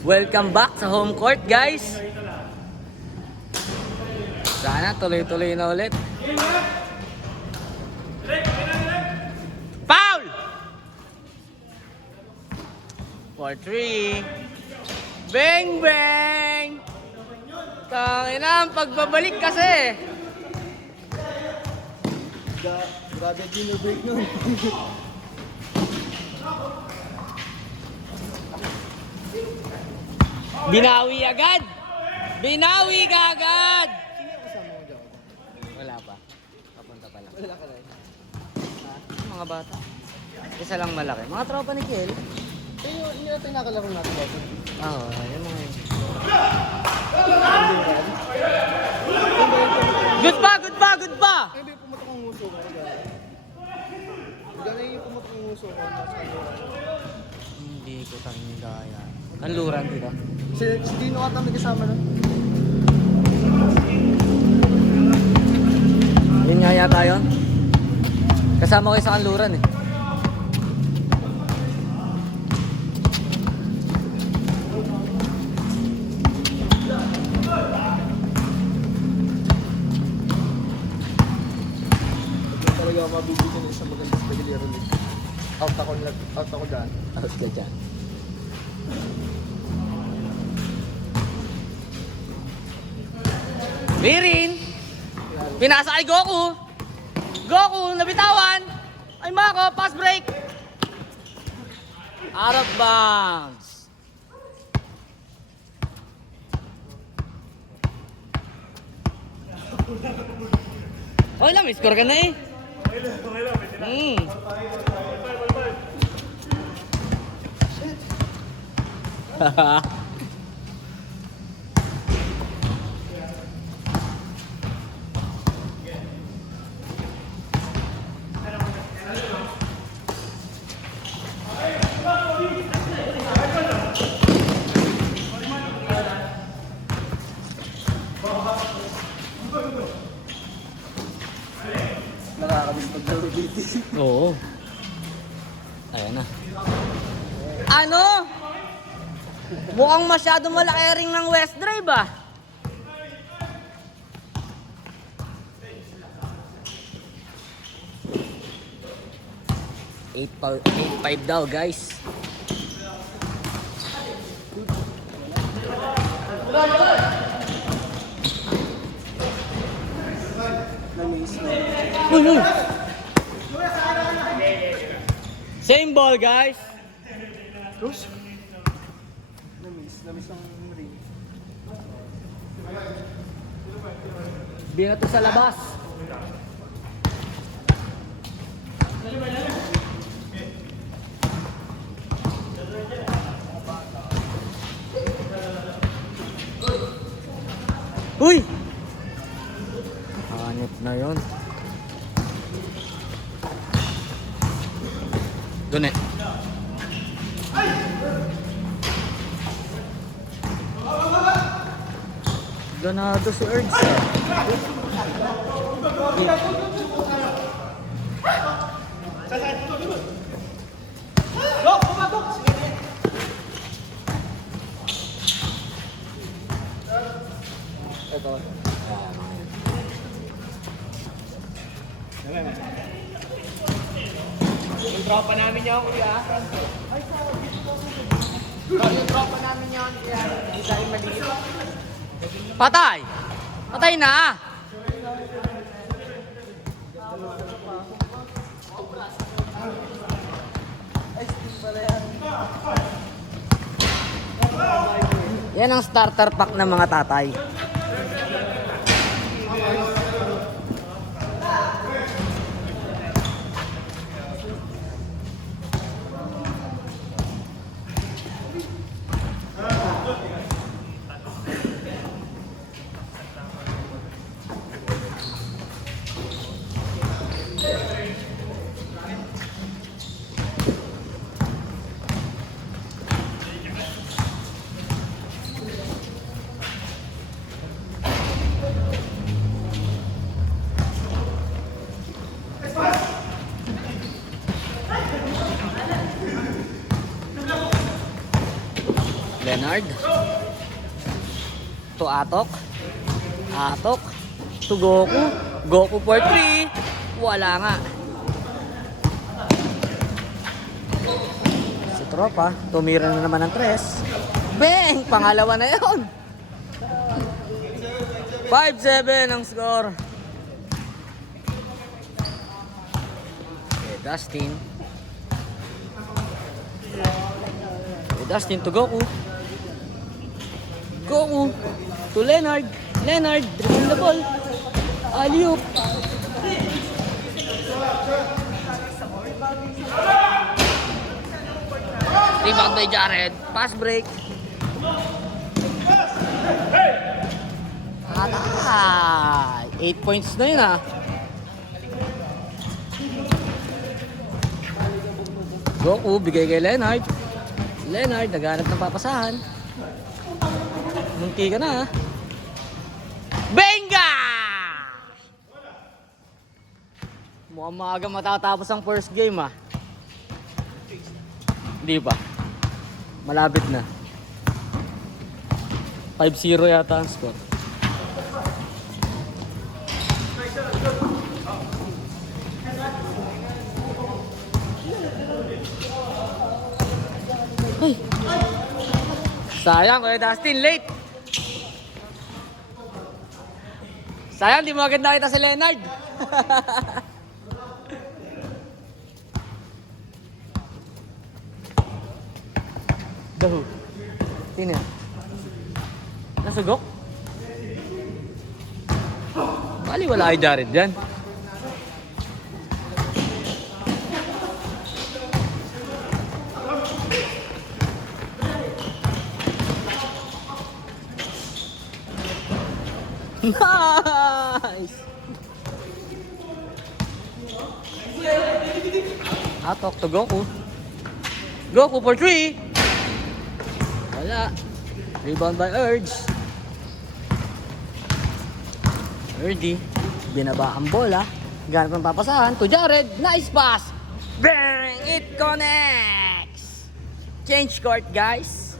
Welcome back sa home court, guys. Sana tuloy-tuloy na ulit. Foul! 4-3. Bang, bang! Tangina, ang pagbabalik kasi. Grabe dinobreak nun. Binawi agad! Binawi ka agad! Sino yung kasama mo dyan? Wala pa. Papunta pa lang. Wala ka rin. Mga bata. Isa lang malaki. Mga tropa ni Kiel. Eh, hindi natin nakalaro natin ba? Oo, yung mga yun. Good pa, good pa, good pa! Ay, hindi pumatok ang nguso ko. Gano'n yung pumatok ang nguso ko. Hindi ko tangindaya. Nanluran dito. Si Dino ata may kasama na. Yun nga yata yun. Kasama ko sa kanluran eh. Talaga mabibigyan ng isang magandang pagiliro ulit. Out ako dyan. Out ka dyan. Birin! Pinasa kay Goku! Goku, nabitawan! Ay Mako, pass break! Out of bounds! Okay lang, may score ka na eh. Haha. Nakakabis paglaro dito. Oo. Ayan na. Ano? Mukhang masyado malaki ring ng West Drive ah. Eight five daw guys. Na-miss na. Same ball guys. Rose? Na-miss ang ring. Binato sa labas. Uy! Hanip na yun. Doon eh. Ganado si Erds ah. Ito. Yung tropa namin yun, kuya. Yung tropa namin yun, kuya. Isa yung maliit. Patay! Patay na! Yan ang starter pack ng mga tatay. Leonard. To Atok. Atok. To Goku. Goku for 3. Wala nga. Si Tropa, tumira na naman ng 3. Bang! Pangalawa na yun. 5-7 ang score. Okay, Dustin. Okay, Dustin to Goku. Goku to Leonard. Leonard, dribble the ball. Alley-oop. Rebound by Jared. Pass break. Atay! 8 points na yun ah. Goku, bigay kay Leonard. Leonard, naghanap ng papasahan. Munti ka na ah. Benga! Mukhang maaga matatapos ang first game ah. Hindi pa. Malapit na. 5-0 yata ang score. Ay. Sayang, Kuya Dustin, late. Sayang, di mo agad nakita si Leonard. Daho. Sino yan? Nasugok? Bali wala kay Jared dyan. Nice! Atok to Goku. Goku for 3. Wala. Rebound by Urge. Urge. Binaba ang bola. Ganap ng papasahan to Jared. Nice pass. Bang! It connects. Change court, guys.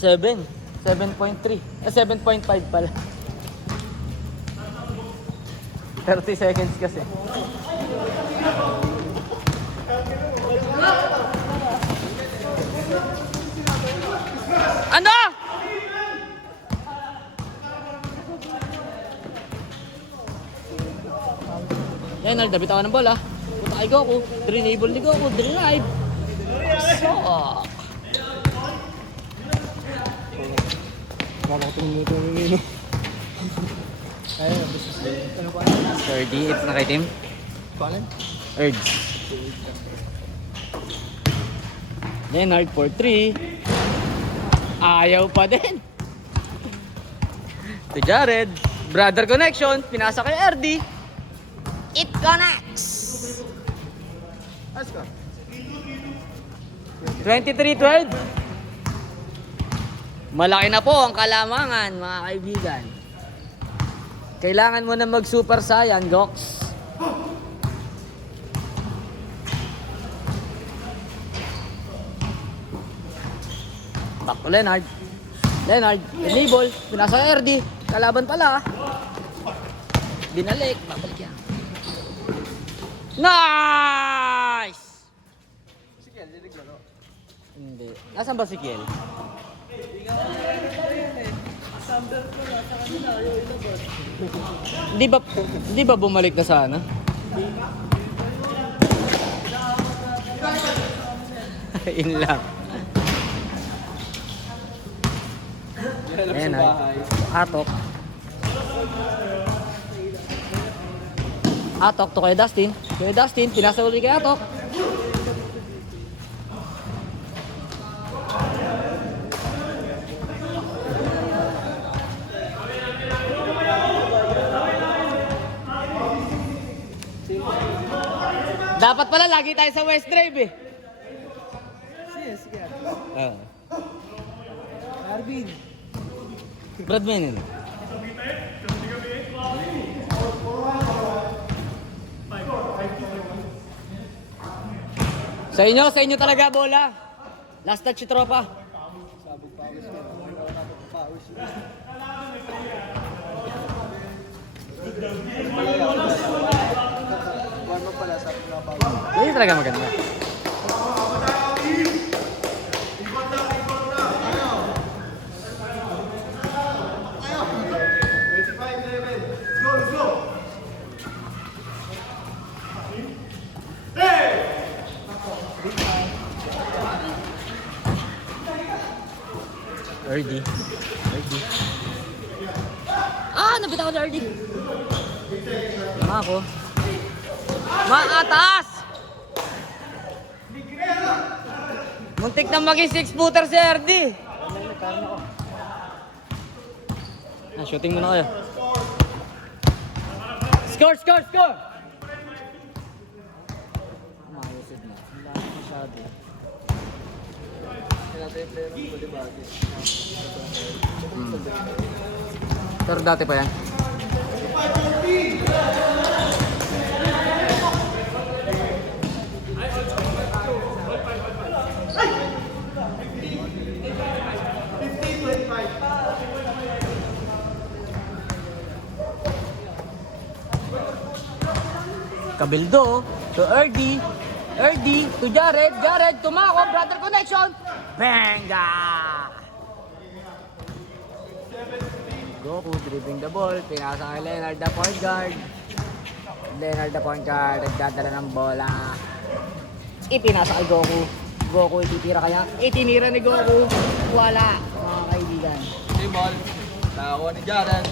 7. 7.3. 7.5 pala. 30 seconds kasi. Ano? Leonard, nabitawan ng bola. Punta kay Goku. Drenable ni Goku. Drive. Sok. Baka ko tumingin ito ng Ayun, business day. Ano pa? 30. Na kay team. Paano? Urge. Leonard for 3. Ayaw pa din. To Jared. Brother connection. Pinasa kay RD. It connects. Ayos ka. 23-12. Malaki na po ang kalamangan, mga kaibigan. Kailangan mo na mag-Super Saiyan, Gox. Takto Leonard. Leonard, enable. Pinasa RD. Kalaban pala. Binalik. Babalik yan. Nice! Si Kiel, lilig laro. Hindi. Nasaan ba si Kiel? Hindi ba bumalik na sana? In lang. Ayan, Atok. Atok to kay Dustin. Kay Dustin, pinasa ulit kay Atok. Dapat pala lagi tayo sa West Drive eh. Sige. Arvin. Bradman yun. Sa inyo talaga bola. Last touch si tropa. Sabog pawis ko. Wala na ako pawis. Warm up pala sa mga pawis. Hindi talaga maganda. Erdi. Nabitaw ko na Erdi. Tama ako. Maatas! Muntik na maging 6-footer si Erdi. Shooting muna kayo. Score! Maayusid na. Ang dami masyado. Pero dati pa yan. Kabildo to Erdi to Jared tumako, brother connection, benga! Goku dribbling the ball, pinasa kay Leonard the point guard. Nagdadala ng bola. Ipinasa kay Goku. Goku ititira kaya? Itinira ni Goku. Wala, mga kaibigan. Okay, ball. Tawa ni Jared.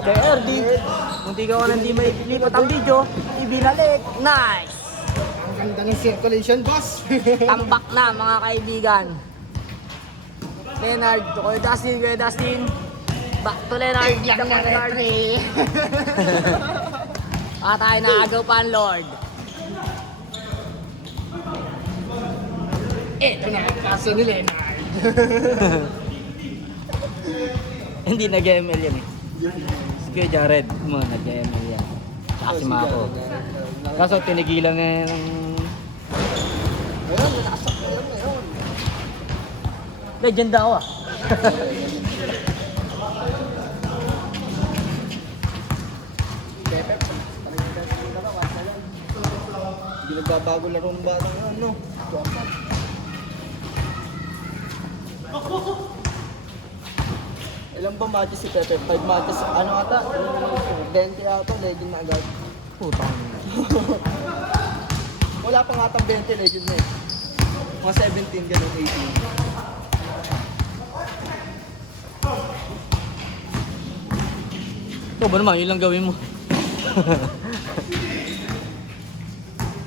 Kay Erdi, munti ka nang di may lipat ang video, ibinalik. Nice! Ang ganda ng circulation, boss. Tambak na mga kaibigan. Leonard to kay Dustin. Back to Leonard. Biglang na referee. Tayo na agaw pa ang Lord. Ito na ang kaso ni Leonard. Hindi nag-ML yan eh. Sige Jared, nag-ML yan. Tsaka si Mako. Kaso tinigilan na yung... Ayun, nakasak na yun ngayon. Legend ako ah. Hindi nagbabago laro ng batang yan, no? Ilan ba matches si Pepe? 5 matches, ano ata? 20 ata, legend na agad. Putang. Wala pa nga atang 20, legend na eh. Mga 17, ganun, 18. Ito ba naman, yun lang gawin mo.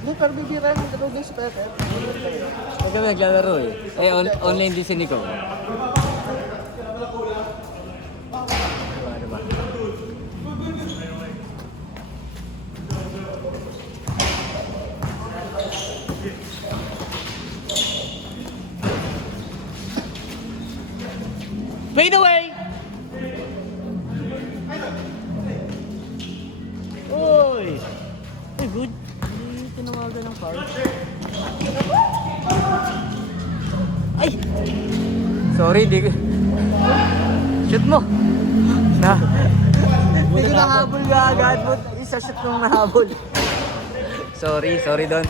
Hindi, pero bibira yung laro din si Pepe. Huwag kami naglalaro eh. Online din si Nico. Diba? Fade away! Uy! Ay, good. Hindi tinawagan ng foul. Ay! Sorry, di ko. Shoot mo! Na. Hindi ko nahabol ka agad. Isa shoot mong nahabol. Sorry Don.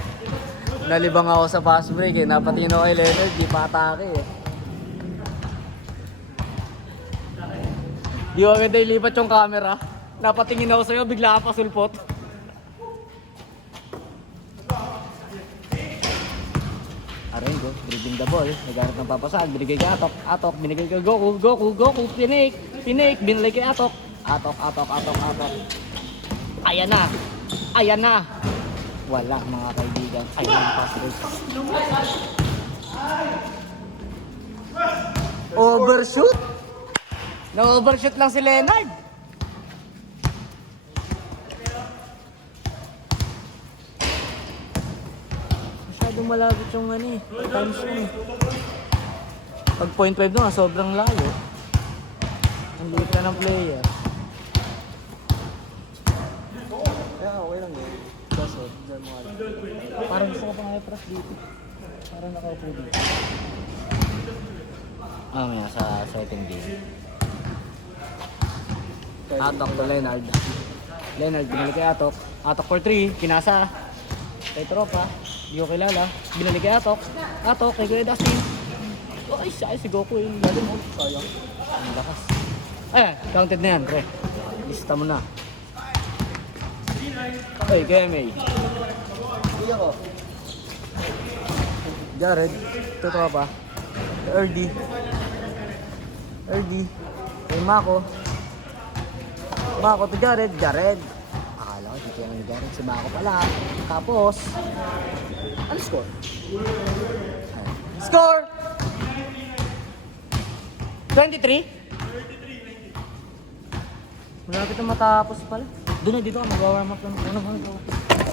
Nalibang ako sa fast break eh. Napatino kay Leonard, di pa atake eh. Di ko agad ilipat yung camera. Napatingin ako sa'yo, bigla ka pasulpot. Arengo, dribbling the ball. Naghanap ng papasaan, binigay kay Atok, binigay kay Goku, pinik, binigay kay Atok. Atok. Ayan na. Wala mga kaibigan. Ayan ang pass break. Overshoot? Na-overshoot lang si Leonard. Masyadong malabot yung times mo. Pag 0.5 na, sobrang layo. Ang liit na ng player. Kaya okay lang yun. Kaso, dyan mo alam. Parang gusto ko pang i-press dito. Parang nakaupo dito. Mamaya sa second game. Atok to Leonard. Leonard, binalik kay Atok. Atok for 3, pinasa. Kay tropa, hindi ko kilala. Binalik kay Atok. Atok, kay Kuya Dustin. Oh, ay, si Goku yung lalim mo. Sayang. Ang lakas. Ay, counted na yan, pre. Lista mo na. Ay, kay May. Hindi ako. Jared, ito tropa. Kay Erdy. Erdy. Kay Mako. Mako to Jared. Jared. Akala ko dito yung Jared. Si Mako pala. Tapos, ano score? Score! 23? Malapit na matapos pala. Doon na dito ka, mag-warm up lang. Ano?